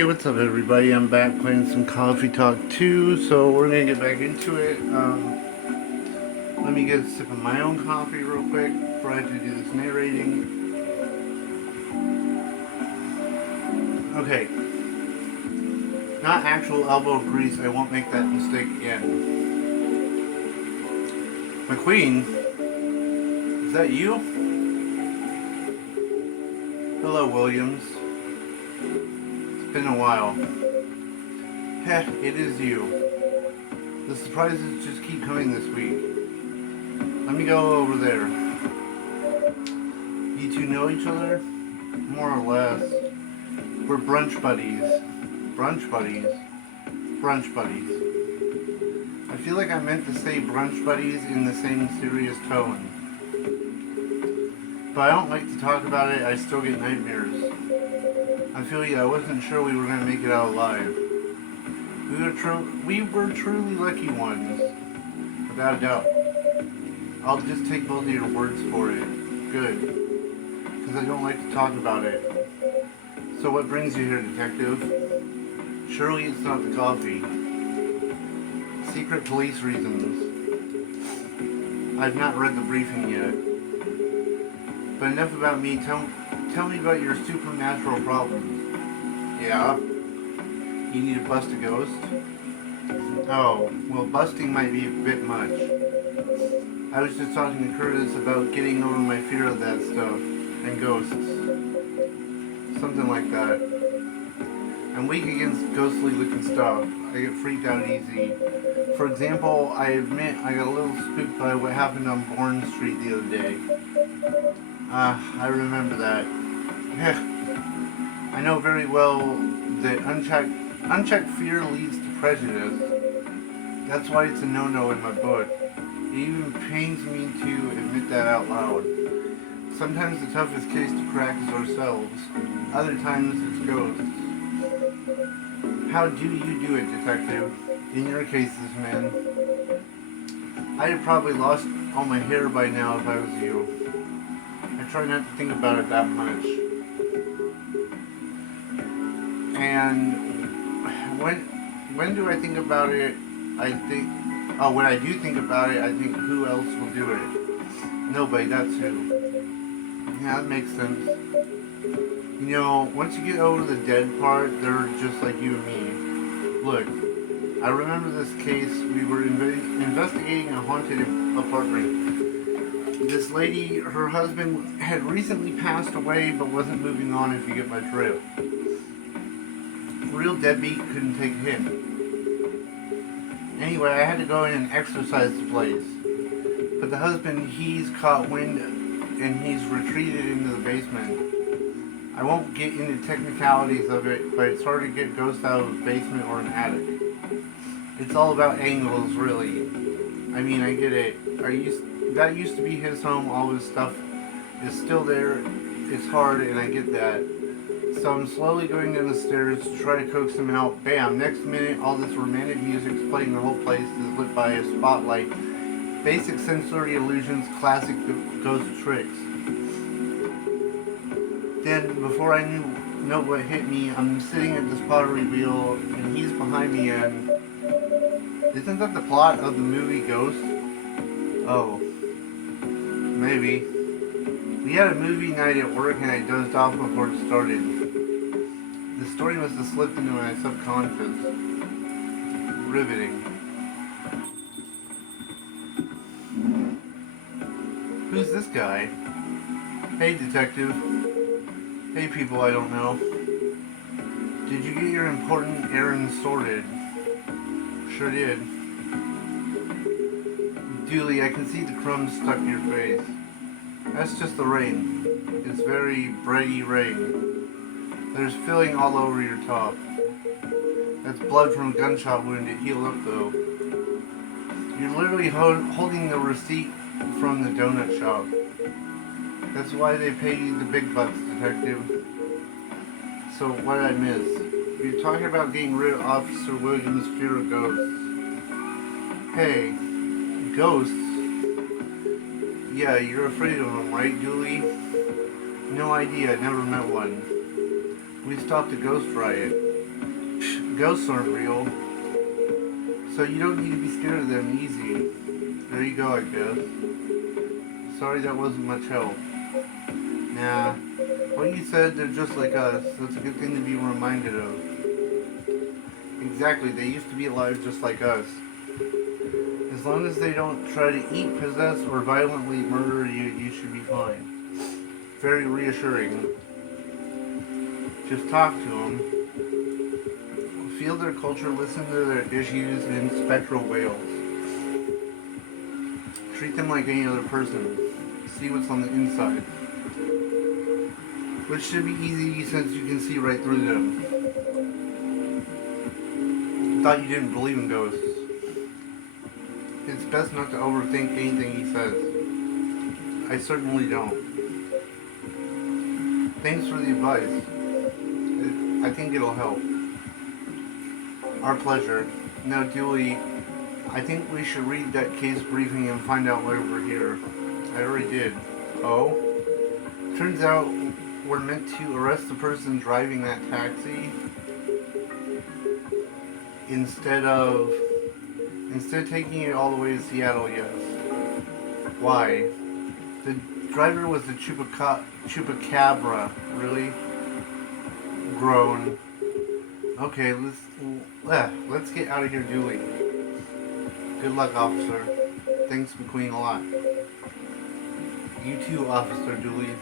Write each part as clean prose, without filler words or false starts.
Hey, what's up, everybody? I'm back playing some Coffee Talk 2, so we're gonna get back into it. Let me get a sip of my own coffee real quick before I have to do this narrating. Okay, not actual elbow grease, I won't make that mistake again. McQueen, is that you? Hello, Williams. It's been a while. Heh, it is you. The surprises just keep coming this week. Let me go over there. You two know each other? More or less. We're brunch buddies. Brunch buddies. Brunch buddies. I feel like I meant to say brunch buddies in the same serious tone. But I don't like to talk about it, I still get nightmares. I feel I wasn't sure we were going to make it out alive. We were truly lucky ones. Without a doubt. I'll just take both of your words for it. Good. Because I don't like to talk about it. So what brings you here, detective? Surely it's not the coffee. Secret police reasons. I've not read the briefing yet. But enough about me. Tell me about your supernatural problems. Yeah? You need to bust a ghost? Oh, well, busting might be a bit much. I was just talking to Curtis about getting over my fear of that stuff. And ghosts. Something like that. I'm weak against ghostly looking stuff. I get freaked out easy. For example, I admit I got a little spooked by what happened on Bourne Street the other day. I remember that. I know very well that unchecked fear leads to prejudice. That's why it's a no-no in my book. It even pains me to admit that out loud. Sometimes the toughest case to crack is ourselves. Other times it's ghosts. How do you do it, detective? In your cases, man. I'd have probably lost all my hair by now if I was you. I try not to think about it that much. And when do I think about it, when I do think about it, I think who else will do it? Nobody, that's who. Yeah, that makes sense. You know, once you get over the dead part, they're just like you and me. Look, I remember this case. We were investigating a haunted apartment. This lady, her husband had recently passed away but wasn't moving on, if you get my drift. Real deadbeat couldn't take a hit. Anyway, I had to go in and exorcise the place. But the husband, he's caught wind and he's retreated into the basement. I won't get into technicalities of it, but it's hard to get ghosts out of a basement or an attic. It's all about angles, really. I mean, I get it. That used to be his home. All his stuff is still there. It's hard, and I get that. So I'm slowly going down the stairs to try to coax him out. Bam! Next minute, all this romantic music's playing. The whole place is lit by a spotlight. Basic sensory illusions, classic ghost tricks. Then, before I know what hit me, I'm sitting at this pottery wheel, and he's behind me, and... Isn't that the plot of the movie Ghost? Oh. Maybe. We had a movie night at work, and I dozed off before it started. The story must have slipped into my subconscious. Riveting. Who's this guy? Hey, detective. Hey, people I don't know. Did you get your important errand sorted? Sure did. Dooley, I can see the crumbs stuck to your face. That's just the rain. It's very bready rain. There's filling all over your top. That's blood from a gunshot wound. It healed up though. You're literally holding the receipt from the donut shop. That's why they pay you the big bucks, detective. So what did I miss? You're talking about getting rid of Officer Williams' fear of ghosts. Hey, ghosts? Yeah, you're afraid of them, right, Dooley? No idea, never met one. We stopped a ghost riot. ghosts aren't real, so you don't need to be scared of them. Easy. There you go, I guess. Sorry that wasn't much help. Nah, what you said, they're just like us. That's a good thing to be reminded of. Exactly, they used to be alive just like us. As long as they don't try to eat, possess, or violently murder you, you should be fine. Very reassuring. Just talk to them. Feel their culture, listen to their issues, and spectral wails. Treat them like any other person. See what's on the inside. Which should be easy since you can see right through them. Thought you didn't believe in ghosts. It's best not to overthink anything he says. I certainly don't. Thanks for the advice. I think it'll help. Our pleasure. Now, Dewey, I think we should read that case briefing and find out why we're here. I already did. Oh? Turns out we're meant to arrest the person driving that taxi instead of taking it all the way to Seattle, yes. Why? The driver was the chupacabra, really? Groan. Okay, let's get out of here, Dooley. Good luck, officer. Thanks, McQueen, a lot. You too, Officer Dooley.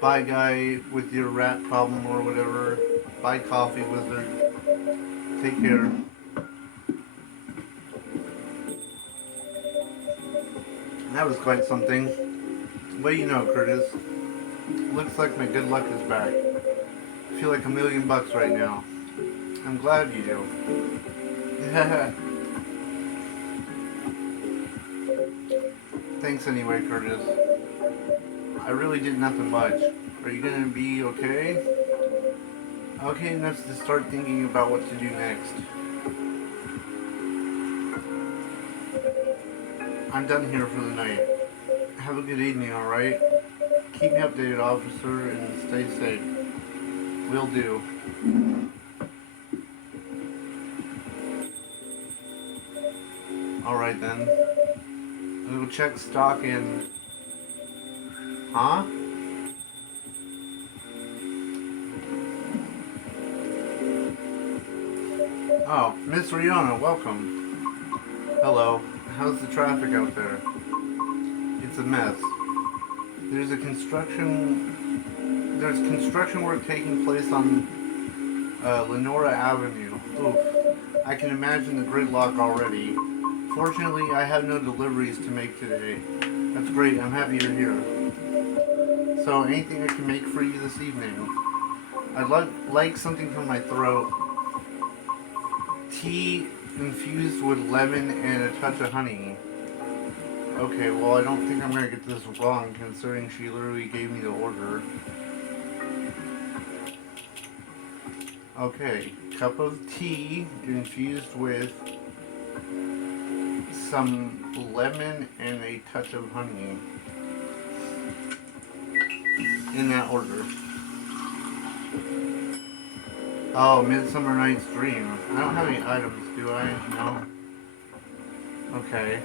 Bye, guy with your rat problem or whatever. Bye, coffee wizard. Take care. That was quite something. What do you know, Curtis? Looks like my good luck is back. I feel like $1,000,000 right now. I'm glad you do. Thanks anyway, Curtis. I really did nothing much. Are you gonna be okay? Okay enough to start thinking about what to do next. I'm done here for the night. Have a good evening, alright? Keep me updated, officer, and stay safe. Will do. Alright then. We'll check stock in... Huh? Oh, Miss Riona, welcome. Hello. How's the traffic out there? It's a mess. There's construction work taking place on Lenora Avenue. Oof. I can imagine the gridlock already. Fortunately, I have no deliveries to make today. That's great. I'm happy you're here. So, anything I can make for you this evening? I'd like something for my throat. Tea infused with lemon and a touch of honey. Okay, well, I don't think I'm going to get this wrong, considering she literally gave me the order. Okay, cup of tea infused with some lemon and a touch of honey. In that order. Oh, Midsummer Night's Dream. I don't have any items, do I? No? Okay.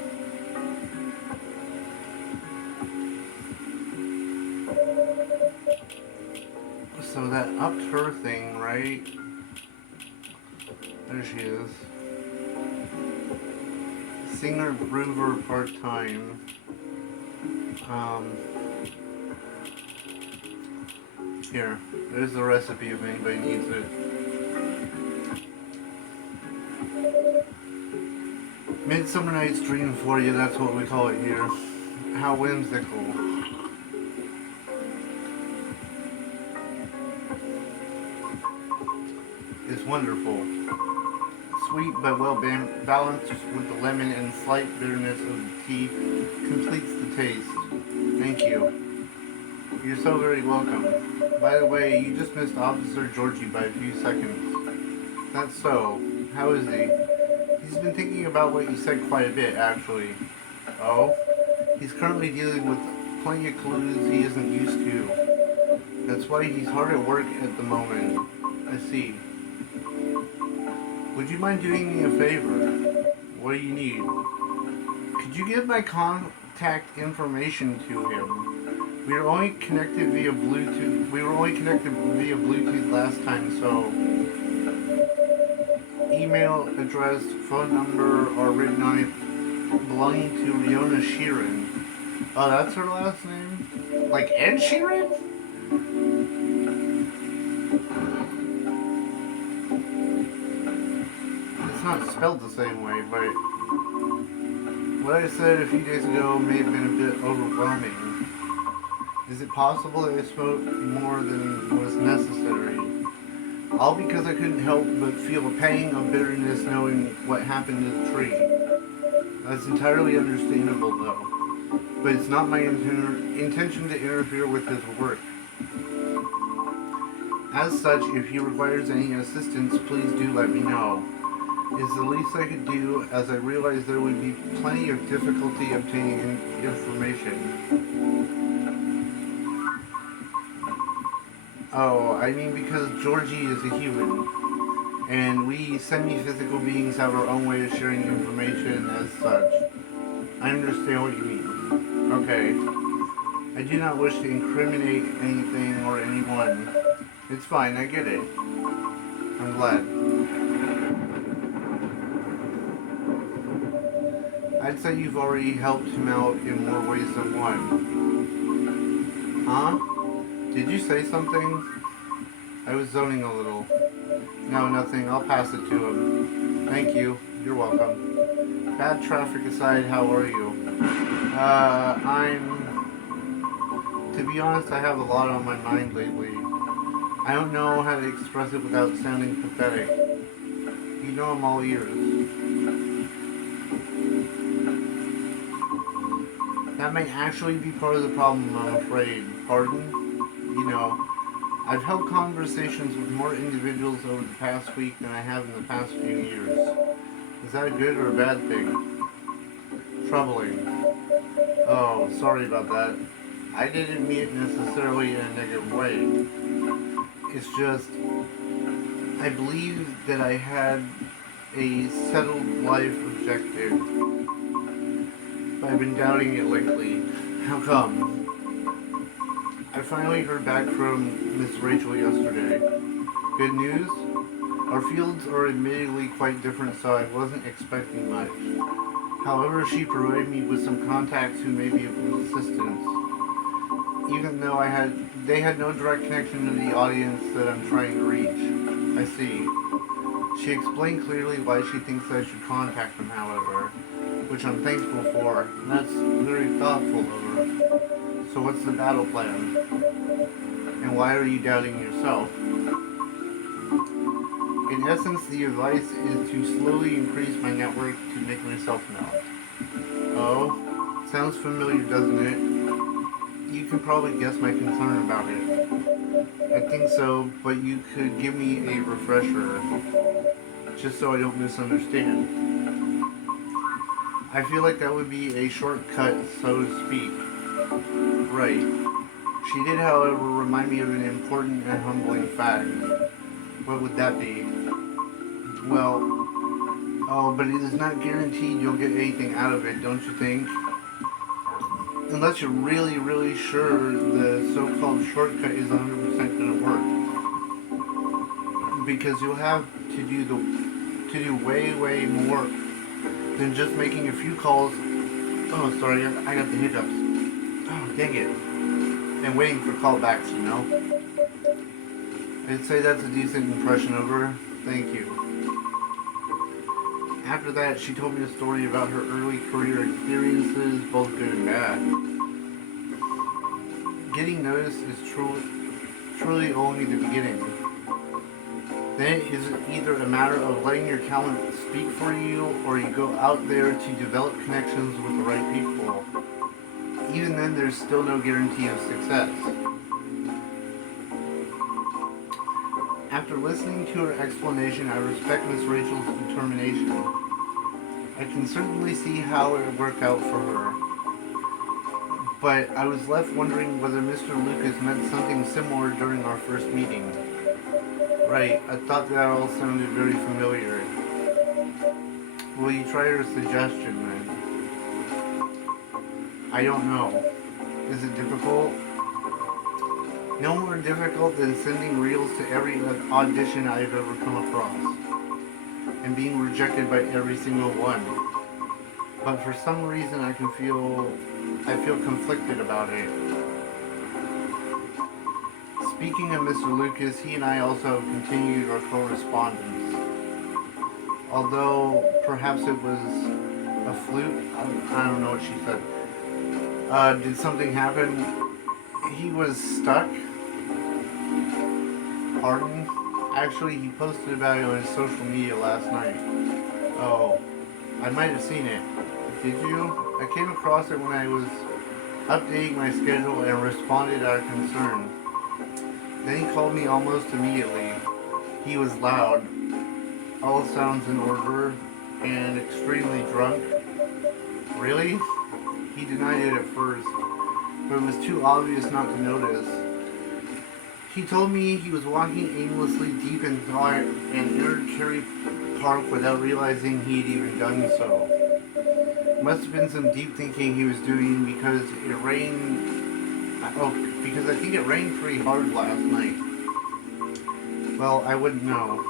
So that upped her thing, right? There she is. Singer Groover part-time. Here. There's the recipe if anybody needs it. Midsummer Night's Dream for you, that's what we call it here. How whimsical. It's wonderful. Sweet but well balanced with the lemon and slight bitterness of the tea completes the taste. Thank you. You're so very welcome. By the way, you just missed Officer Georgie by a few seconds. That's so. How is he? He's been thinking about what you said quite a bit, actually. Oh? He's currently dealing with plenty of clues he isn't used to. That's why he's hard at work at the moment. I see. Would you mind doing me a favor? What do you need? Could you give my contact information to him? We were only connected via Bluetooth. We were only connected via Bluetooth last time, so email address, phone number are written on it belonging to Riona Sheeran. Oh, that's her last name? Like Ed Sheeran? It's not spelled the same way, but what I said a few days ago may have been a bit overwhelming. Is it possible that I spoke more than was necessary? All because I couldn't help but feel a pang of bitterness knowing what happened to the tree. That's entirely understandable though, but it's not my intention to interfere with his work. As such, if he requires any assistance, please do let me know. It's the least I could do, as I realize there would be plenty of difficulty obtaining information. Oh, I mean because Georgie is a human, and we semi-physical beings have our own way of sharing information as such. I understand what you mean. Okay. I do not wish to incriminate anything or anyone. It's fine, I get it. I'm glad. I'd say you've already helped him out in more ways than one. Huh? Did you say something? I was zoning a little. No, nothing. I'll pass it to him. Thank you. You're welcome. Bad traffic aside, how are you? To be honest, I have a lot on my mind lately. I don't know how to express it without sounding pathetic. You know I'm all ears. That may actually be part of the problem, I'm afraid. Pardon? You know, I've held conversations with more individuals over the past week than I have in the past few years. Is that a good or a bad thing? Troubling. Oh, sorry about that. I didn't mean it necessarily in a negative way. It's just, I believe that I had a settled life objective. But I've been doubting it lately. How come? I finally heard back from Miss Rachel yesterday. Good news? Our fields are admittedly quite different, so I wasn't expecting much. However, she provided me with some contacts who may be of assistance. Even though they had no direct connection to the audience that I'm trying to reach. I see. She explained clearly why she thinks I should contact them, however, which I'm thankful for, and that's very thoughtful of her. So what's the battle plan? And why are you doubting yourself? In essence, the advice is to slowly increase my network to make myself known. Oh, sounds familiar, doesn't it? You can probably guess my concern about it. I think so, but you could give me a refresher, just so I don't misunderstand. I feel like that would be a shortcut, so to speak. Right. She did, however, remind me of an important and humbling fact. What would that be? Well, oh, but it is not guaranteed you'll get anything out of it, don't you think? Unless you're really, really sure the so-called shortcut is 100% going to work. Because you'll have to do way, way more than just making a few calls. Oh, sorry, I got the hiccups. Oh, dang it. And waiting for callbacks, you know? I'd say that's a decent impression of her. Thank you. After that, she told me a story about her early career experiences, both good and bad. Getting noticed is truly only the beginning. Then it is either a matter of letting your talent speak for you, or you go out there to develop connections with the right people. Even then, there's still no guarantee of success. After listening to her explanation, I respect Miss Rachel's determination. I can certainly see how it worked out for her. But I was left wondering whether Mr. Lucas meant something similar during our first meeting. Right, I thought that all sounded very familiar. Will you try her suggestion then? I don't know. Is it difficult? No more difficult than sending reels to every audition I've ever come across and being rejected by every single one. But for some reason I feel conflicted about it. Speaking of Mr. Lucas, he and I also continued our correspondence. Although perhaps it was a fluke, I don't know what she said. Did something happen? He was stuck. Pardon? Actually, he posted about it on his social media last night. Oh, I might have seen it. Did you? I came across it when I was updating my schedule and responded out of concern. Then he called me almost immediately. He was loud, all sounds in order, and extremely drunk. Really? He denied it at first, but it was too obvious not to notice. He told me he was walking aimlessly deep in thought and entered Cherry Park without realizing he'd even done so. Must have been some deep thinking he was doing because it rained. Because I think it rained pretty hard last night. Well, I wouldn't know.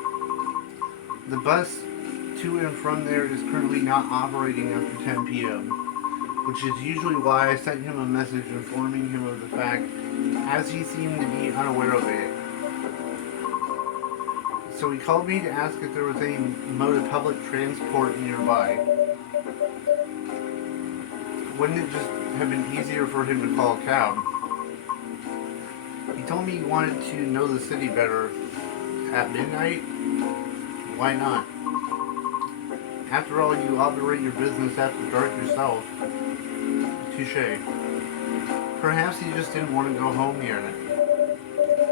The bus to and from there is currently not operating after 10 p.m., which is usually why I sent him a message informing him of the fact, as he seemed to be unaware of it. So he called me to ask if there was any mode of public transport nearby. Wouldn't it just have been easier for him to call a cab? He told me he wanted to know the city better. At midnight? Why not? After all, you operate your business after dark yourself. Touché. Perhaps he just didn't want to go home yet.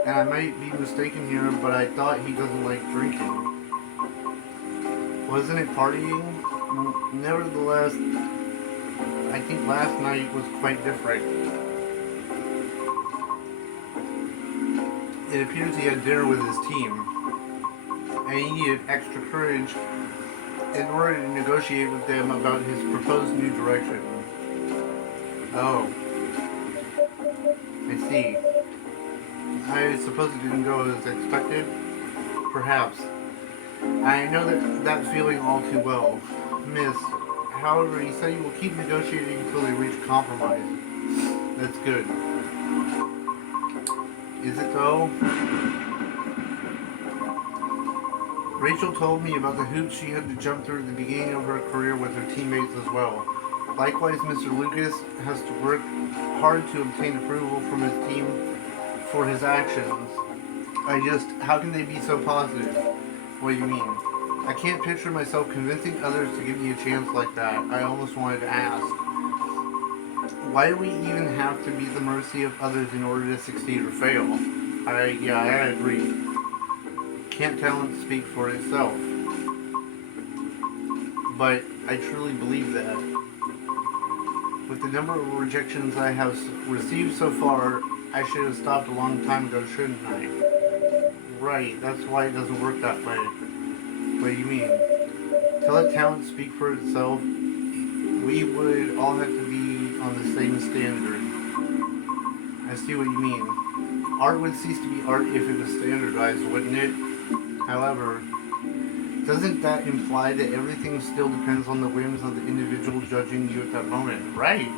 And I might be mistaken here, but I thought he doesn't like drinking. Wasn't it partying? Nevertheless, I think last night was quite different. It appears he had dinner with his team, and he needed extra courage in order to negotiate with them about his proposed new direction. Oh. I see. I suppose it didn't go as expected? Perhaps. I know that feeling all too well. Miss, however, he said he will keep negotiating until they reach compromise. That's good. Is it though? Rachel told me about the hoops she had to jump through at the beginning of her career with her teammates as well. Likewise, Mr. Lucas has to work hard to obtain approval from his team for his actions. How can they be so positive? What do you mean? I can't picture myself convincing others to give me a chance like that. I almost wanted to ask. Why do we even have to be at the mercy of others in order to succeed or fail? I agree. Can't talent speak for itself? But I truly believe that. With the number of rejections I have received so far, I should have stopped a long time ago, shouldn't I? Right, that's why it doesn't work that way. What do you mean? To let talent speak for itself, we would all have to be on the same standard. I see what you mean. Art would cease to be art if it was standardized, wouldn't it? However, doesn't that imply that everything still depends on the whims of the individual judging you at that moment? Right.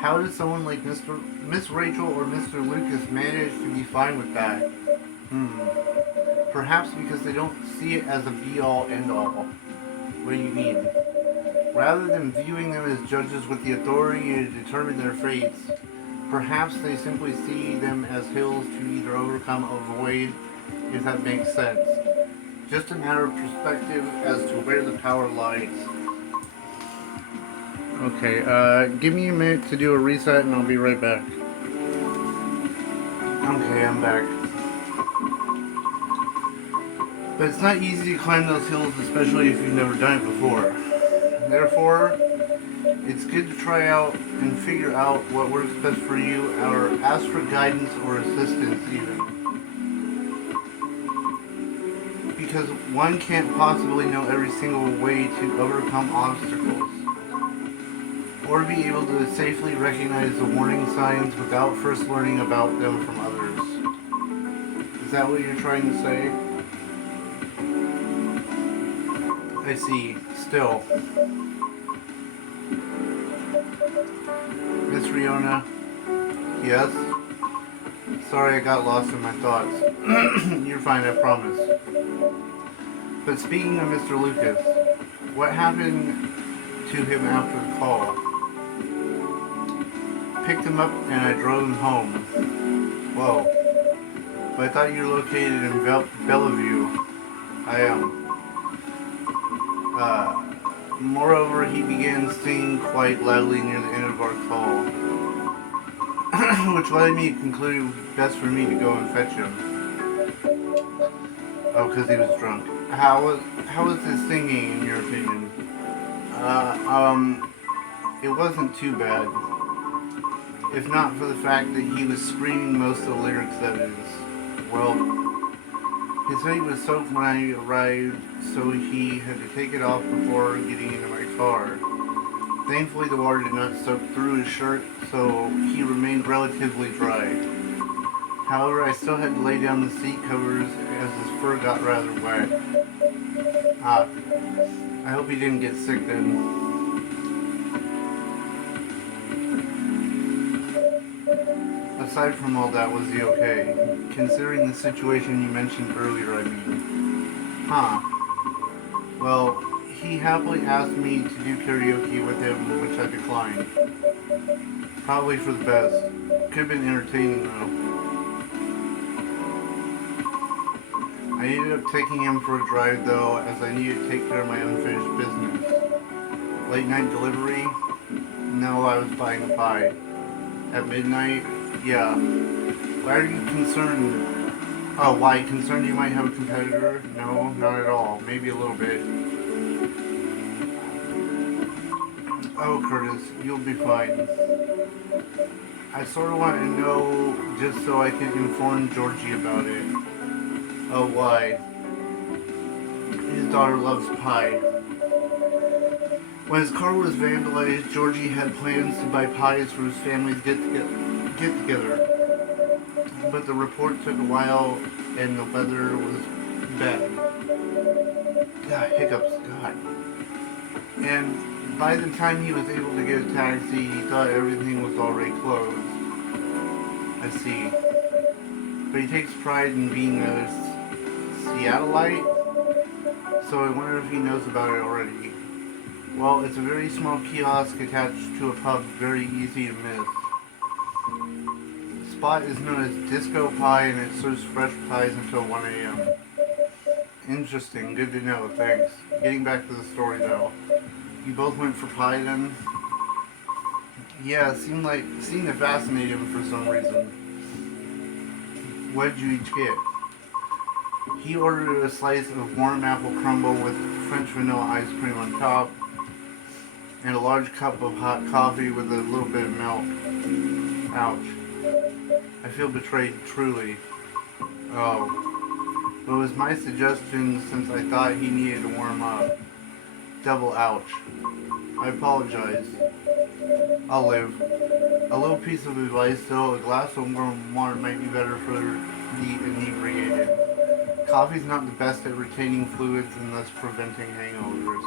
How does someone like Miss Rachel or Mr. Lucas manage to be fine with that? Perhaps because they don't see it as a be-all, end-all. What do you mean? Rather than viewing them as judges with the authority to determine their fates, perhaps they simply see them as hills to either overcome or avoid, if that makes sense. Just a matter of perspective as to where the power lies. Okay, give me a minute to do a reset and I'll be right back. Okay, I'm back. But it's not easy to climb those hills, especially if you've never done it before. Therefore, it's good to try out and figure out what works best for you, or ask for guidance or assistance even. because one can't possibly know every single way to overcome obstacles, or be able to safely recognize the warning signs without first learning about them from others. Is that what you're trying to say? I see. Still. Miss Riona? Yes? Sorry I got lost in my thoughts. You're fine, I promise. But speaking of Mr. Lucas, what happened to him after the call? Picked him up and I drove him home. Whoa. But I thought you were located in Bellevue. I am. Moreover, he began singing quite loudly near the end of our call, which led me to conclude it was best for me to go and fetch him. Oh, because he was drunk. How was his singing, in your opinion? It wasn't too bad. If not for the fact that he was screaming most of the lyrics, that is. Well, his hoodie was soaked when I arrived, so he had to take it off before getting into my car. Thankfully, the water did not soak through his shirt, so he remained relatively dry. However, I still had to lay down the seat covers as his fur got rather wet. I hope he didn't get sick then. Aside from all that, was he okay? Considering the situation you mentioned earlier, I mean. Well, he happily asked me to do karaoke with him, which I declined. Probably for the best. Could have been entertaining, though. I ended up taking him for a drive, though, as I needed to take care of my unfinished business. Late night delivery? No, I was buying a pie. At midnight? Yeah. Why are you concerned? Oh, why? Concerned you might have a competitor? No, not at all. Maybe a little bit. Oh, Curtis, you'll be fine. I sort of want to know just so I can inform Georgie about it. Oh, why? His daughter loves pie. When his car was vandalized, Georgie had plans to buy pies for his family's get-together. But the report took a while and the weather was bad. Hiccups, God. And by the time he was able to get a taxi, he thought everything was already closed. I see. But he takes pride in being a Seattleite, so I wonder if he knows about it already. Well, it's a very small kiosk attached to a pub, very easy to miss. The spot is known as Disco Pie and it serves fresh pies until 1 a.m. Interesting, good to know, thanks. Getting back to the story though. You both went for pie then? Yeah, it seemed to fascinate him for some reason. What did you each get? He ordered a slice of warm apple crumble with French vanilla ice cream on top, and a large cup of hot coffee with a little bit of milk. Ouch. I feel betrayed, truly. Oh. But it was my suggestion since I thought he needed to warm up. Double ouch. I apologize. I'll live. A little piece of advice though, a glass of warm water might be better for the inebriated. Coffee's not the best at retaining fluids and thus preventing hangovers.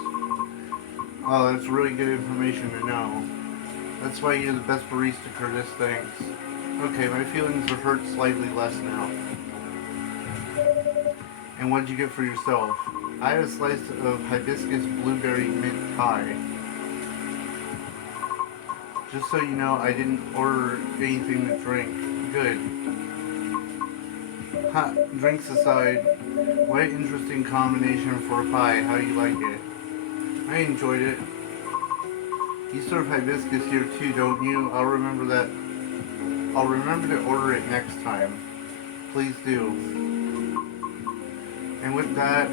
Oh, that's really good information to know. That's why you're the best barista, Curtis, thanks. Okay, my feelings are hurt slightly less now. And what did you get for yourself? I had a slice of hibiscus blueberry mint pie. Just so you know, I didn't order anything to drink. Good. Ha, drinks aside, what an interesting combination for a pie. How you like it? I enjoyed it. You serve hibiscus here too, don't you? I'll remember to order it next time. Please do. And with that,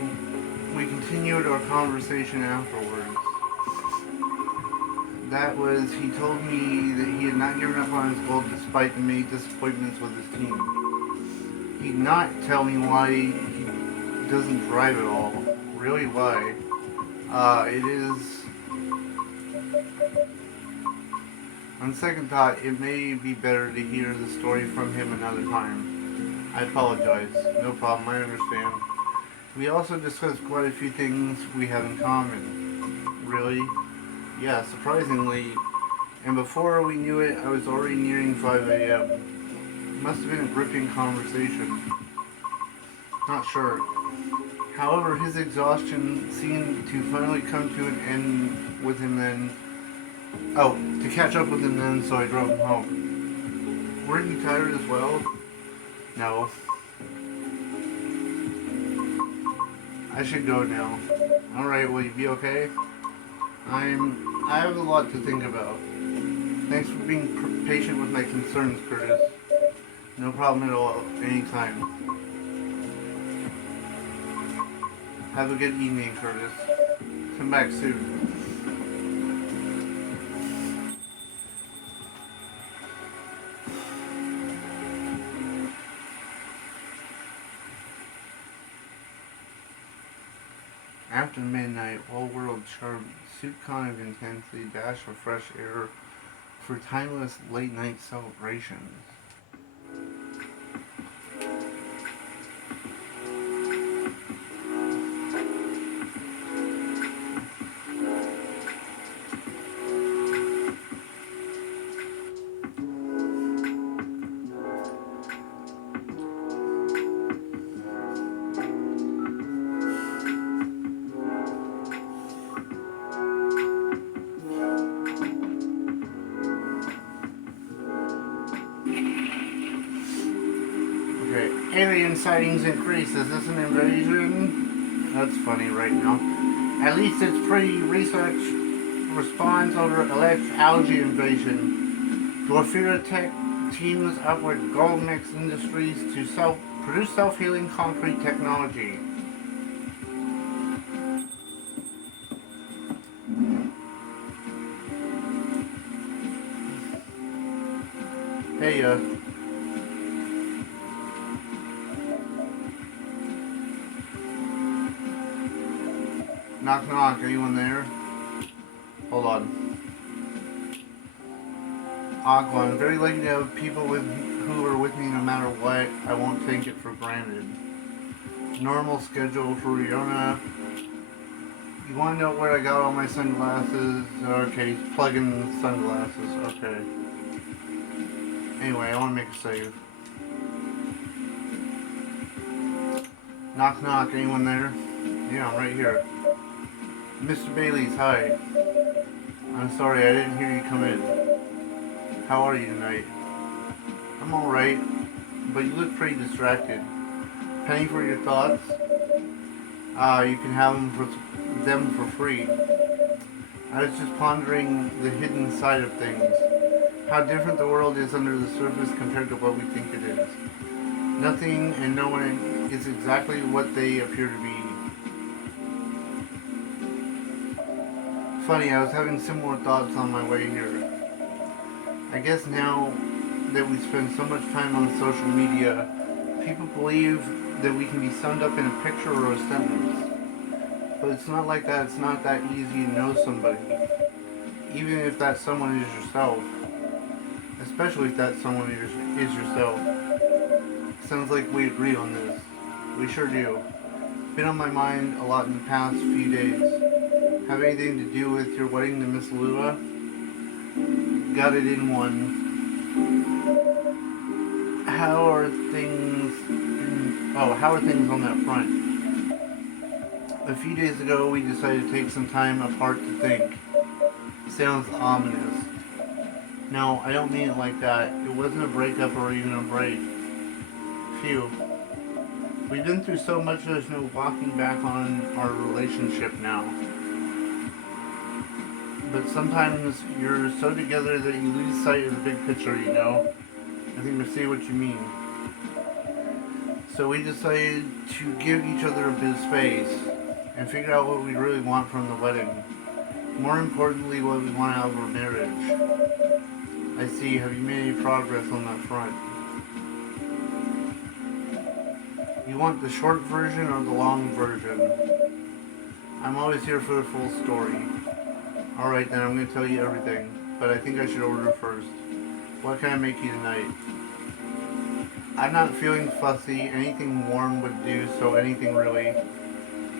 we continued our conversation afterwards. That was, he told me that he had not given up on his goal despite the many disappointments with his team. He did not tell me why he doesn't drive at all. Really, why? It is... On second thought, it may be better to hear the story from him another time. I apologize. No problem, I understand. We also discussed quite a few things we have in common. Really? Yeah, surprisingly. And before we knew it, I was already nearing 5 a.m. Must have been a gripping conversation. Not sure. However, his exhaustion seemed to finally come to an end with him then. Oh, to catch up with him then, so I drove him home. Weren't you tired as well? No. I should go now. Alright, will you be okay? I have a lot to think about. Thanks for being patient with my concerns, Curtis. No problem at all, anytime. Have a good evening, Curtis. Come back soon. After midnight, all world charm, suit kind of intensely, dash of fresh air for timeless late night celebrations. Alien sightings increase. Is this an invasion? That's funny right now. At least it's pre-research response over alleged algae invasion. Dwarfira Tech teams up with Goldmix Industries to produce self-healing concrete technology. Hey, knock knock, anyone there? Hold on. Aqua, I'm very lucky to have people who are with me no matter what. I won't take it for granted. Normal schedule for Riona. You want to know where I got all my sunglasses? Okay, plug in sunglasses. Okay. Anyway, I want to make a save. Knock knock, anyone there? Yeah, I'm right here. Mr. Bailey's, hi. I'm sorry, I didn't hear you come in. How are you tonight? I'm alright, but you look pretty distracted. Penny for your thoughts? You can have them for free. I was just pondering the hidden side of things. How different the world is under the surface compared to what we think it is. Nothing and no one is exactly what they appear to be. Funny, I was having similar thoughts on my way here. I guess now that we spend so much time on social media, people believe that we can be summed up in a picture or a sentence. But it's not like that. It's not that easy to know somebody. Even if that someone is yourself. Especially if that someone is yourself. Sounds like we agree on this. We sure do. Been on my mind a lot in the past few days. Have anything to do with your wedding to Miss Lua? Got it in one. How are things on that front? A few days ago we decided to take some time apart to think. Sounds ominous. No, I don't mean it like that. It wasn't a breakup or even a break. Phew. We've been through so much there's no walking back on our relationship now. But sometimes you're so together that you lose sight of the big picture, you know? I think I see what you mean. So we decided to give each other a bit of space and figure out what we really want from the wedding. More importantly, what we want out of our marriage. I see. Have you made any progress on that front? You want the short version or the long version? I'm always here for the full story. Alright then, I'm going to tell you everything. But I think I should order first. What can I make you tonight? I'm not feeling fussy. Anything warm would do, so anything really.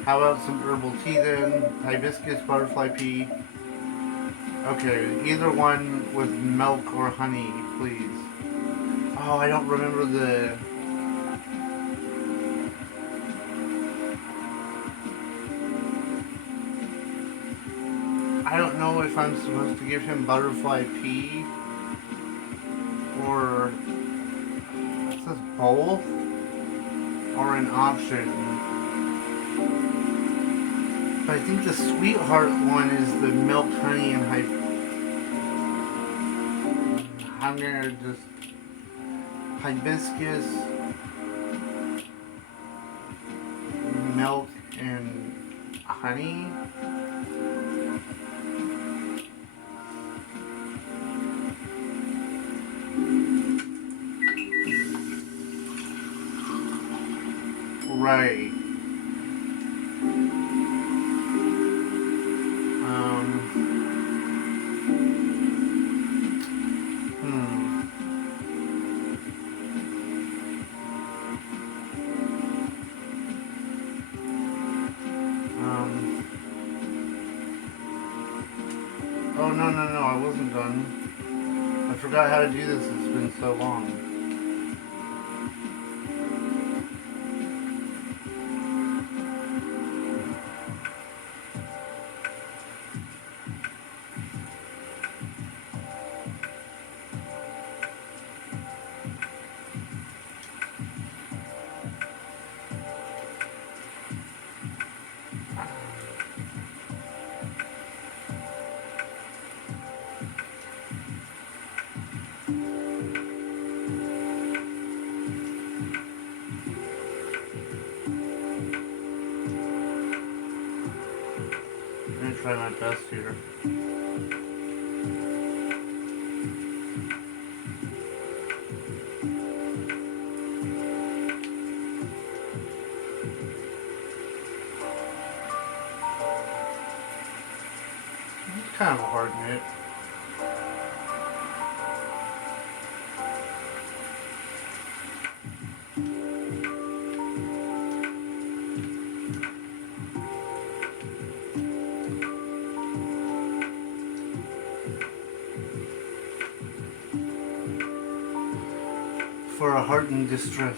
How about some herbal tea then? Hibiscus, butterfly pea. Okay, either one with milk or honey, please. Oh, I don't remember the... I don't know if I'm supposed to give him butterfly pea or... It says both? Or an option. But I think the sweetheart one is the milk, honey, and I'm gonna just... Hibiscus, milk, and honey. Right. Oh, no, I wasn't done. I forgot how to do this, it's been so long. I'm gonna try my best here. It's kind of a hard knit. For a heart in distress.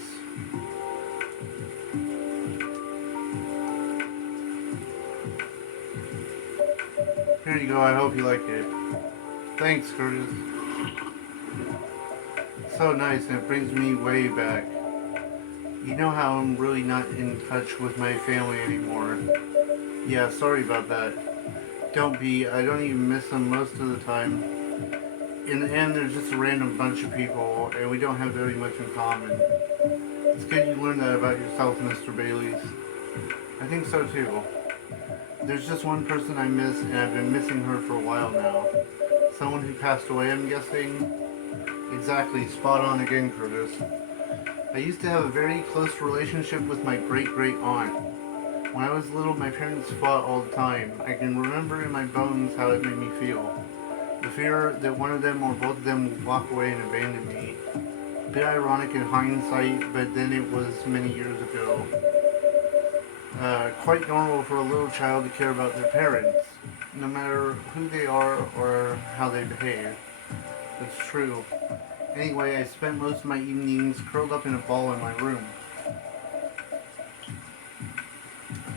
Here you go, I hope you like it. Thanks, Curtis. So nice, and it brings me way back. You know how I'm really not in touch with my family anymore. Yeah, sorry about that. Don't be, I don't even miss them most of the time. In the end, they're just a random bunch of people, and we don't have very much in common. It's good you learned that about yourself, Mr. Bailey's. I think so too. There's just one person I miss, and I've been missing her for a while now. Someone who passed away, I'm guessing? Exactly, spot on again, Curtis. I used to have a very close relationship with my great-great-aunt. When I was little, my parents fought all the time. I can remember in my bones how it made me feel. The fear that one of them or both of them would walk away and abandon me. A bit ironic in hindsight, but then it was many years ago. Quite normal for a little child to care about their parents, no matter who they are or how they behave. It's true. Anyway, I spent most of my evenings curled up in a ball in my room,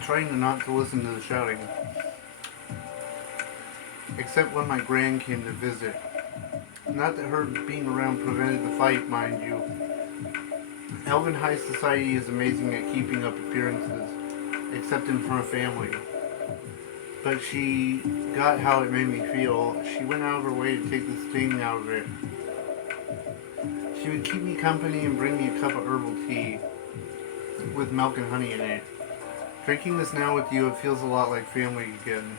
trying not to listen to the shouting. Except when my gran came to visit. Not that her being around prevented the fight, mind you. Elven High Society is amazing at keeping up appearances, except in front of family. But she got how it made me feel. She went out of her way to take the sting out of it. She would keep me company and bring me a cup of herbal tea with milk and honey in it. Drinking this now with you, it feels a lot like family again.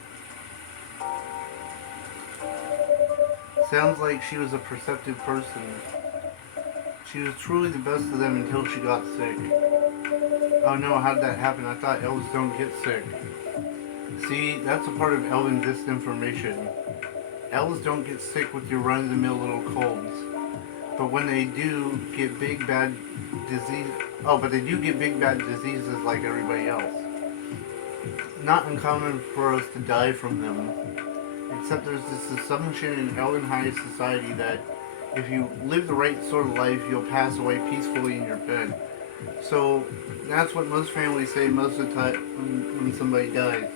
Sounds like she was a perceptive person. She was truly the best of them until she got sick. Oh no, how did that happen? I thought elves don't get sick. See, that's a part of elven disinformation. Elves don't get sick with your run-of-the-mill little colds. But when they do get big bad disease, but they do get big bad diseases like everybody else. Not uncommon for us to die from them. Except there's this assumption in elven high society that if you live the right sort of life, you'll pass away peacefully in your bed. So that's what most families say most of the time when somebody dies.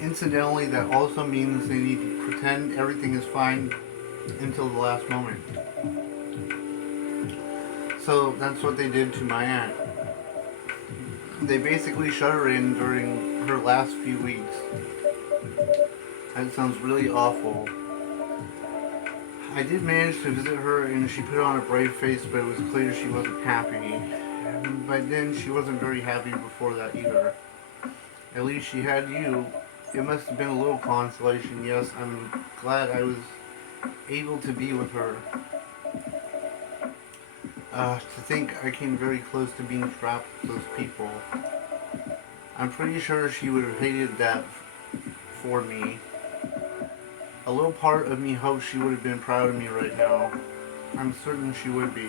Incidentally, that also means they need to pretend everything is fine until the last moment. So that's what they did to my aunt. They basically shut her in during her last few weeks. That sounds really awful. I did manage to visit her and she put on a brave face, but it was clear she wasn't happy. But then she wasn't very happy before that either. At least she had you. It must have been a little consolation. Yes, I'm glad I was able to be with her. To think I came very close to being trapped with those people. I'm pretty sure she would have hated that for me. A little part of me hopes she would have been proud of me right now. I'm certain she would be.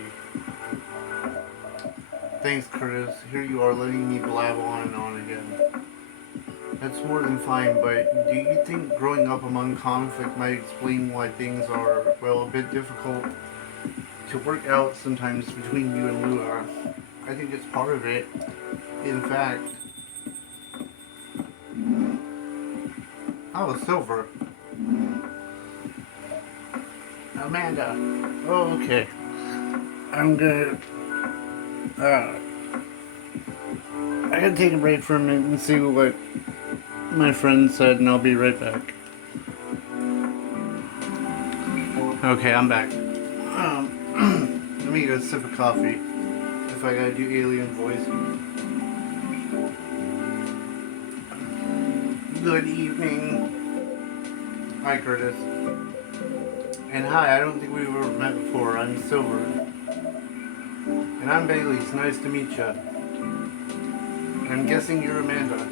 Thanks, Curtis. Here you are letting me blab on and on again. That's more than fine, but do you think growing up among conflict might explain why things are, well, a bit difficult to work out sometimes between you and Lua? I think it's part of it. In fact... Oh, Silver. Amanda. Oh, okay. I'm gonna... I gotta take a break for a minute and see what my friend said, and I'll be right back. Okay, I'm back. Let me get a sip of coffee. If I gotta do alien voice. Good evening. Hi, Curtis. And hi, I don't think we've ever met before. I'm Silver. And I'm Bailey. It's nice to meet you. I'm guessing you're Amanda.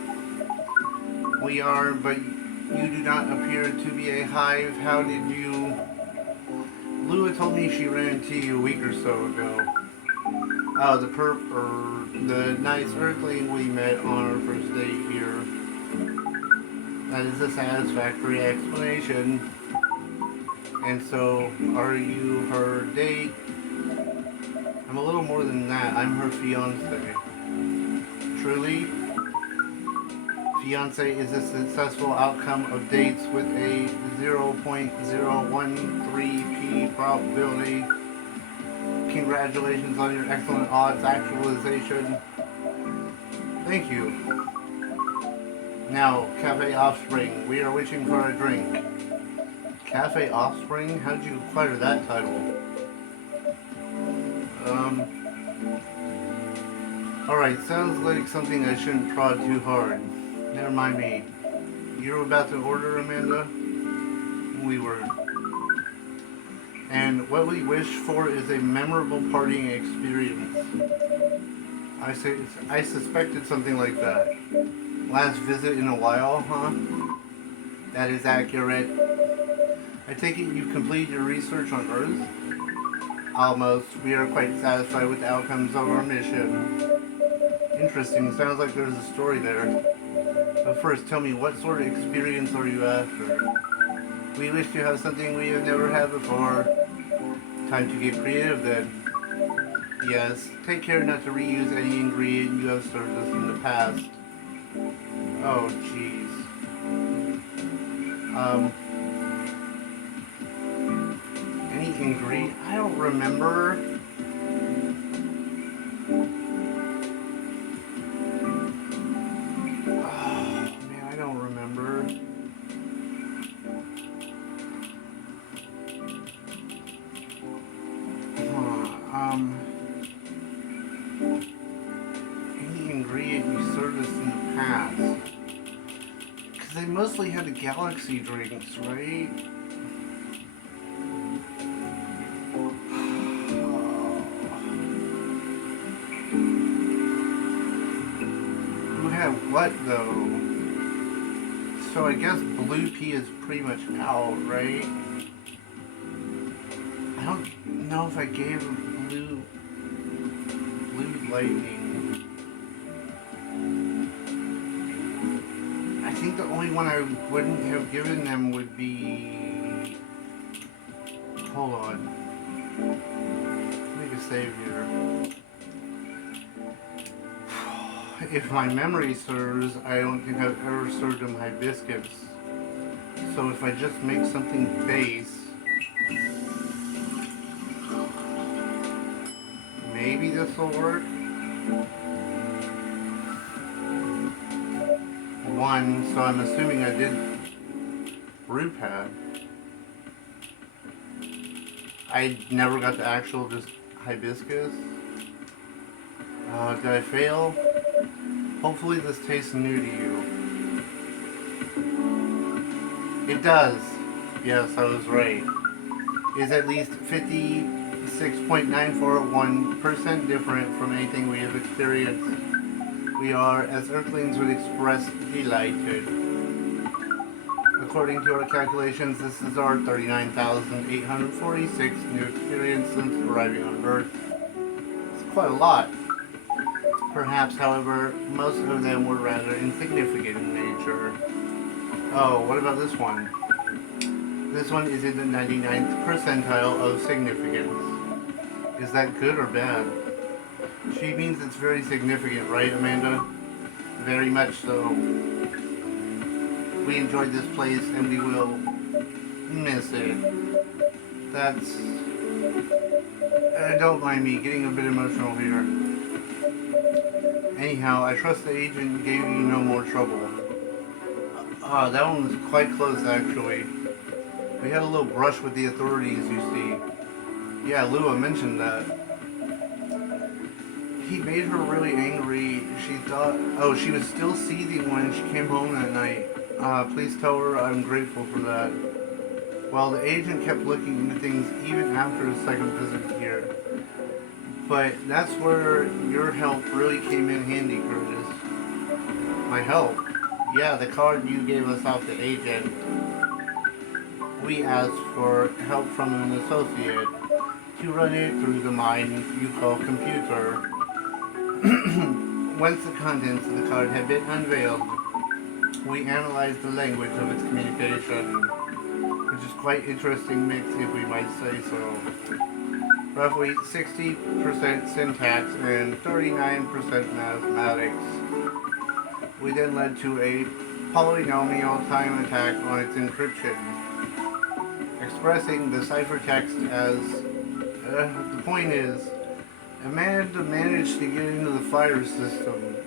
We are, but you do not appear to be a hive. How did you... Lua told me she ran into you a week or so ago. Oh, the nice earthling we met on our first date here. That is a satisfactory explanation. And so, are you her date? I'm a little more than that. I'm her fiance. Truly? Fiance is a successful outcome of dates with a 0.013p probability. Congratulations on your excellent odds actualization. Thank you. Now, Cafe Offspring, we are wishing for a drink. Cafe Offspring? How did you acquire that title? Alright, sounds like something I shouldn't prod too hard. Never mind me. You're about to order, Amanda? We were. And what we wish for is a memorable partying experience. I suspected something like that. Last visit in a while, huh? That is accurate. I take it you've completed your research on Earth? Almost. We are quite satisfied with the outcomes of our mission. Interesting. Sounds like there's a story there. But first, tell me, what sort of experience are you after? We wish to have something we have never had before. Time to get creative then. Yes. Take care not to reuse any ingredient you have served us in the past. Oh, jeez. Any ingredient? I don't remember. Any ingredient you served us in the past? Because they mostly had the galaxy drinks, right? what though? So I guess blue pea is pretty much out, right? I don't know if I gave him blue lightning. I think the only one I wouldn't have given them would be. Hold on. Make a save here. If my memory serves, I don't think I've ever served them hibiscus. So if I just make something base, maybe this will work. One, so I'm assuming I did brew pad. I never got the actual just hibiscus. Did I fail? Hopefully this tastes new to you. It does. Yes, I was right. It's at least 56.941% different from anything we have experienced. We are, as Earthlings would express, delighted. According to our calculations, this is our 39,846 new experience since arriving on Earth. It's quite a lot. Perhaps, however, most of them were rather insignificant in nature. Oh, what about this one? This one is in the 99th percentile of significance. Is that good or bad? She means it's very significant, right, Amanda? Very much so. We enjoyed this place and we will miss it. That's... don't mind me getting a bit emotional here. Anyhow, I trust the agent gave you no more trouble. That one was quite close actually. We had a little brush with the authorities, you see. Yeah, Lua mentioned that. He made her really angry. She thought... Oh, she was still seething when she came home that night. Please tell her I'm grateful for that. Well, the agent kept looking into things even after his second visit here. But that's where your help really came in handy, Curtis. My help? Yeah, the card you gave us off the agent. We asked for help from an associate to run it through the mind you call computer. Once the contents of the card had been unveiled, we analyzed the language of its communication, which is quite interesting mix, if we might say so. Roughly 60% syntax and 39% mathematics. We then led to a polynomial time attack on its encryption, expressing the ciphertext as, the point is, Amanda managed to get into the fire system.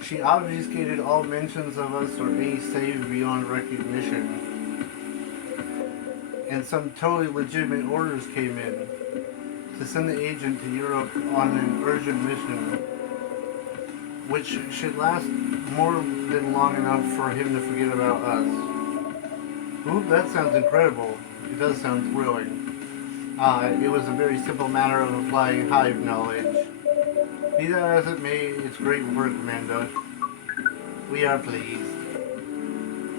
She obfuscated all mentions of us or any save beyond recognition. And some totally legitimate orders came in to send the agent to Europe on an urgent mission, which should last more than long enough for him to forget about us. Ooh, that sounds incredible. It does sound thrilling. It was a very simple matter of applying hive knowledge. Be that as it may, it's great work, Amanda. We are pleased.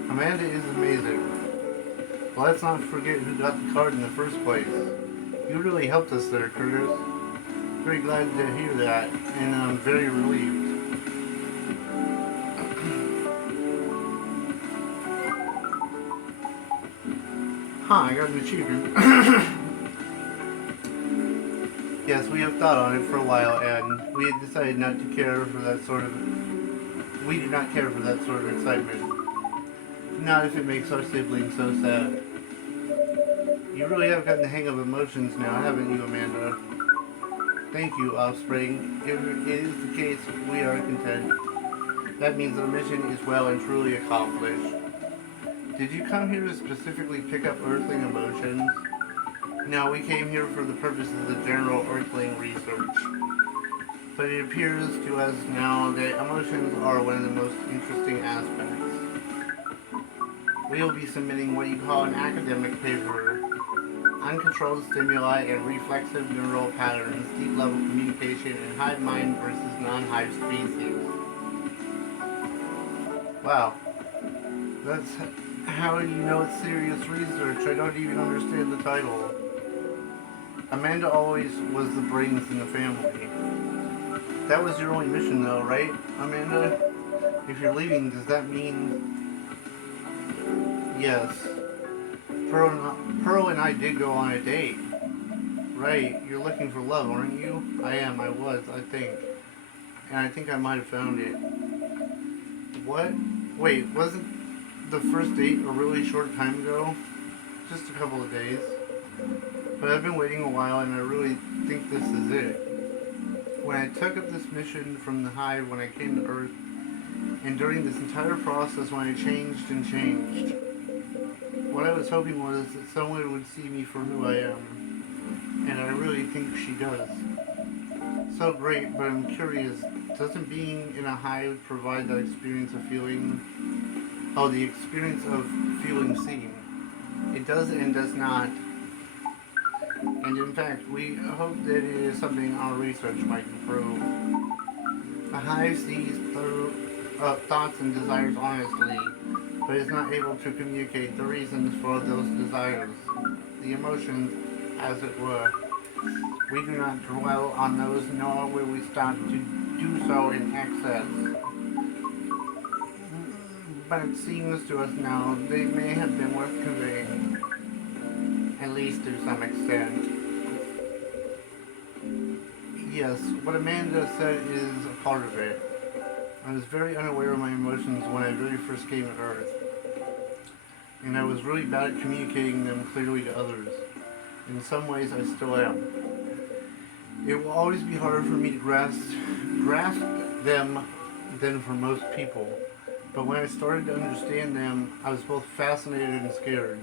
Amanda is amazing. Well, let's not forget who got the card in the first place. You really helped us there, Curtis. Very glad to hear that, and I'm very relieved. I got an achievement. Yes, we have thought on it for a while, and we had decided not to care for that sort of... We do not care for that sort of excitement. Not if it makes our siblings so sad. You really have gotten the hang of emotions now, haven't you, Amanda? Thank you, Offspring. If it is the case, we are content. That means our mission is well and truly accomplished. Did you come here to specifically pick up Earthling emotions? No, we came here for the purposes of general Earthling research. But it appears to us now that emotions are one of the most interesting aspects. We will be submitting what you call an academic paper. Uncontrolled stimuli and reflexive neural patterns, deep-level communication, and hive mind versus non-hive species. Wow. That's how you know it's serious research. I don't even understand the title. Amanda always was the brains in the family. That was your only mission though, right, Amanda? If you're leaving, does that mean... Yes. Pearl and I did go on a date. Right, you're looking for love, aren't you? I am, I was, I think. And I think I might have found it. What? Wait, wasn't the first date a really short time ago? Just a couple of days. But I've been waiting a while and I really think this is it. When I took up this mission from the hive when I came to Earth, and during this entire process when I changed and changed, what I was hoping was that someone would see me for who I am. And I really think she does. So great, but I'm curious, doesn't being in a hive provide that experience of feeling... Oh, the experience of feeling seen. It does and does not. And in fact, we hope that it is something our research might improve. The hive sees through thoughts and desires honestly, but is not able to communicate the reasons for those desires, the emotions, as it were. We do not dwell on those, nor will we stop to do so in excess. But it seems to us now they may have been worth conveying, at least to some extent. Yes, what Amanda said is a part of it. I was very unaware of my emotions when I very first came to Earth, and I was really bad at communicating them clearly to others. In some ways, I still am. It will always be harder for me to grasp them than for most people. But when I started to understand them, I was both fascinated and scared,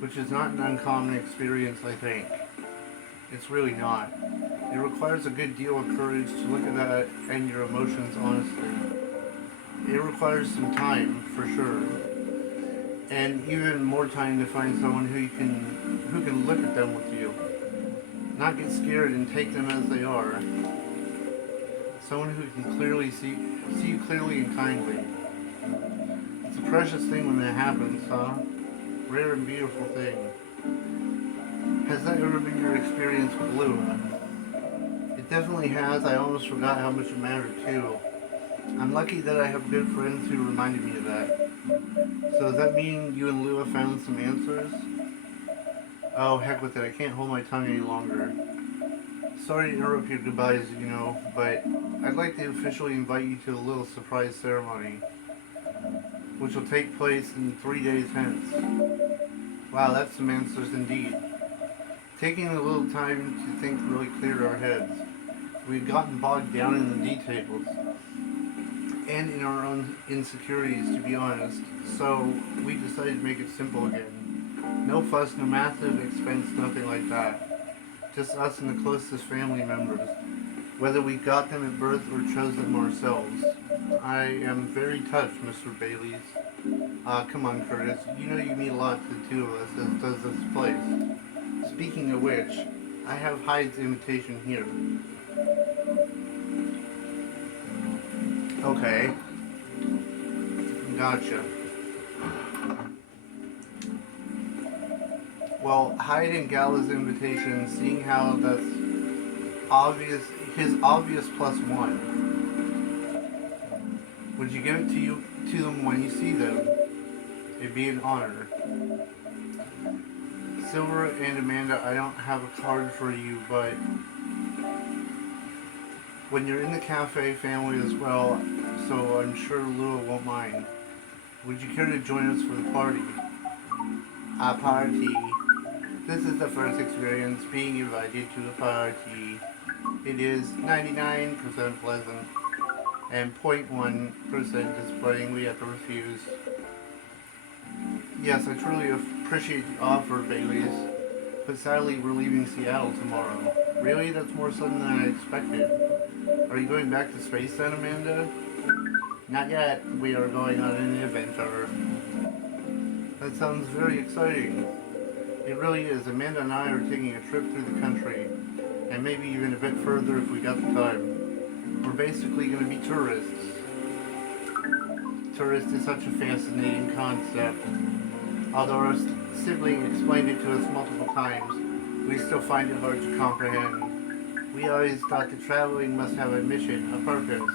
which is not an uncommon experience, I think. It's really not. It requires a good deal of courage to look at that and your emotions honestly. It requires some time, for sure. And even more time to find someone who can look at them with you. Not get scared and take them as they are. Someone who can clearly see you clearly and kindly. It's a precious thing when that happens, huh? Rare and beautiful thing. Has that ever been your experience with Lua? It definitely has. I almost forgot how much it mattered too. I'm lucky that I have good friends who reminded me of that. So does that mean you and Lua found some answers? Oh, heck with it. I can't hold my tongue any longer. Sorry to interrupt your goodbyes, but I'd like to officially invite you to a little surprise ceremony, which will take place in 3 days hence. Wow, that's some answers indeed. Taking a little time to think really cleared our heads. We'd gotten bogged down in the details and in our own insecurities, to be honest, so we decided to make it simple again. No fuss, no massive expense, nothing like that. Just us and the closest family members, whether we got them at birth or chose them ourselves. I am very touched, Mr. Bailey's. Come on, Curtis. You know you mean a lot to the two of us, as does this place. Speaking of which, I have Hyde's invitation here. Okay. Gotcha. Well, Hyde and Gala's invitation, seeing how that's obvious, his obvious +1. Would you give it to them when you see them? It'd be an honor. Silver and Amanda, I don't have a card for you, but when you're in the cafe family as well, so I'm sure Lua won't mind. Would you care to join us for the party? A party. This is the first experience being invited to a party. It is 99% pleasant and 0.1% disappointing. We have to refuse. Yes, I truly appreciate the offer, Bailey's, but sadly we're leaving Seattle tomorrow. Really? That's more sudden than I expected. Are you going back to space then, Amanda? Not yet. We are going on an adventure. That sounds very exciting. It really is. Amanda and I are taking a trip through the country, and maybe even a bit further if we got the time. We're basically going to be tourists. tourist is such a fascinating concept. Although our sibling explained it to us multiple times, we still find it hard to comprehend. We always thought that traveling must have a mission, a purpose.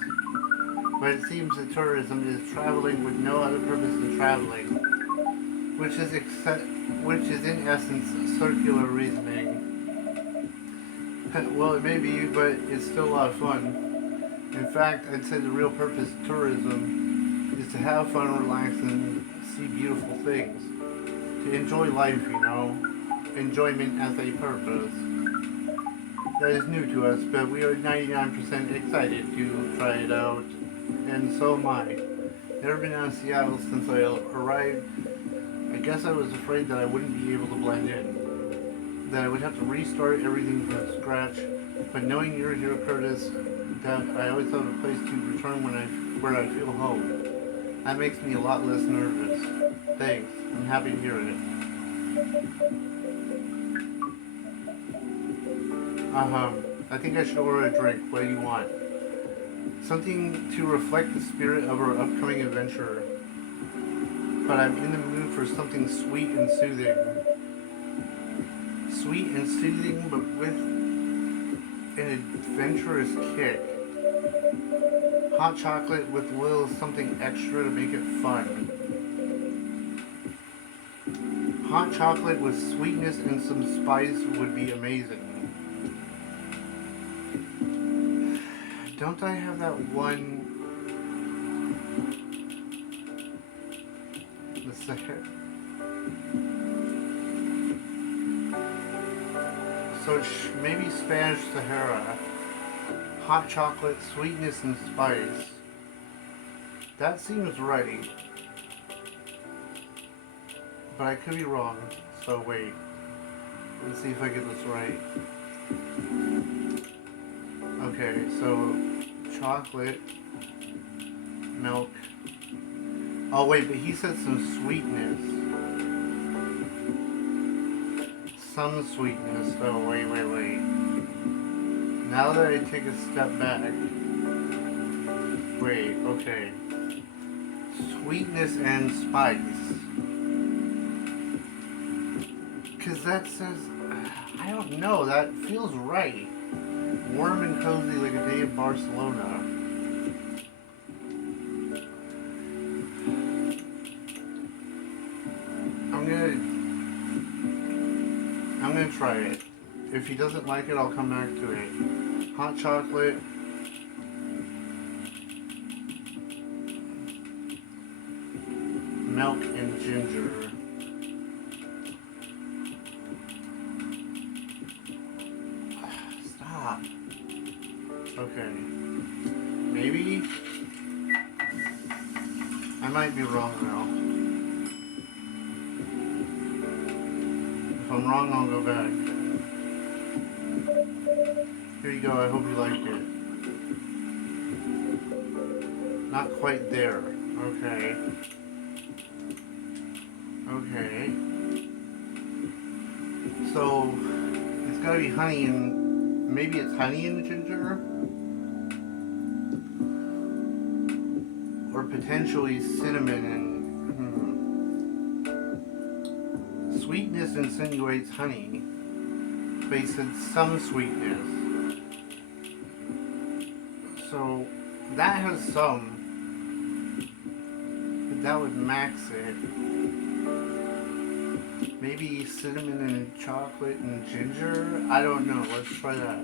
But it seems that tourism is traveling with no other purpose than traveling, which is in essence circular reasoning. Well, it may be, but it's still a lot of fun. In fact, I'd say the real purpose of tourism is to have fun, relax, and see beautiful things. To enjoy life, you know. Enjoyment as a purpose. That is new to us, but we are 99% excited to try it out. And so am I. Never been out of Seattle since I arrived. I guess I was afraid that I wouldn't be able to blend in. That I would have to restart everything from scratch. But knowing you're here, Curtis, that I always have a place to return where I feel home. That makes me a lot less nervous. Thanks. I'm happy to hear it. I think I should order a drink. What do you want? Something to reflect the spirit of our upcoming adventure. But I'm in the mood for something sweet and soothing. Sweet and soothing, but with an adventurous kick. Hot chocolate with a little something extra to make it fun. Hot chocolate with sweetness and some spice would be amazing. Don't I have that one? Let's see. So it's maybe Spanish Sahara. Hot chocolate, sweetness, and spice. That seems right. But I could be wrong. So wait. Let's see if I get this right. Okay, so chocolate, milk. Oh wait, but he said some sweetness. Some sweetness. Oh wait. Now that I take a step back. Wait, okay. Sweetness and spice. Cause that says, I don't know, that feels right. Warm and cozy like a day in Barcelona. I'm gonna try it. If he doesn't like it, I'll come back to it. Hot chocolate. Milk and ginger. Stop. Okay. Maybe? I might be wrong now. If I'm wrong, I'll go back. Here you go, I hope you liked it. Not quite there. Okay. Okay. So, it's gotta be honey and... maybe it's honey in the ginger? Or potentially cinnamon and... Sweetness insinuates honey. But he said some sweetness. So, that has some. But that would max it. Maybe cinnamon and chocolate and ginger? I don't know. Let's try that.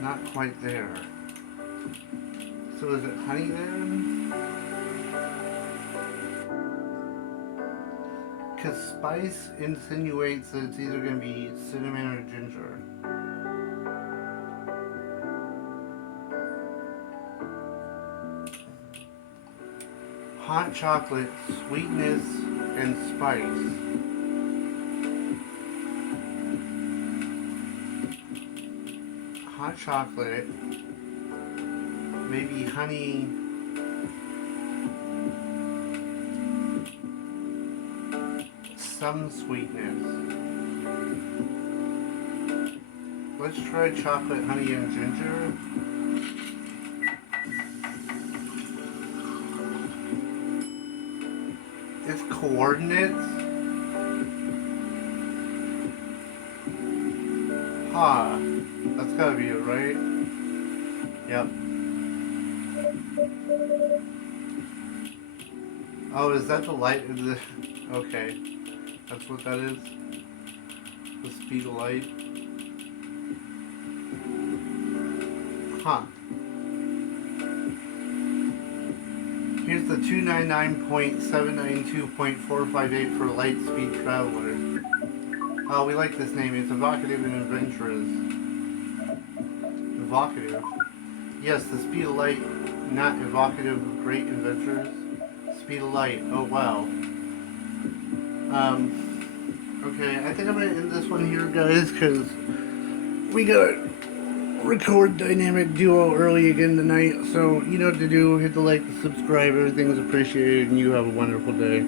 Not quite there. So is it honey then? Because spice insinuates that it's either going to be cinnamon or ginger. Hot chocolate, sweetness, and spice. Hot chocolate, maybe honey some sweetness. Let's try chocolate, honey, and ginger. It's coordinates? Huh. That's gotta be it, right? Yep. Oh, is that the light? Okay. That's what that is? The speed of light? Huh. Here's the 299.792.458 for light speed traveler. Oh, we like this name. It's evocative and adventurous. Evocative. Yes, the speed of light, not evocative of great adventures. Speed of light. Oh, wow. Okay, I think I'm going to end this one here, guys, because we got to record Dynamic Duo early again tonight. So, you know what to do. Hit the like, the subscribe. Everything's appreciated, and you have a wonderful day.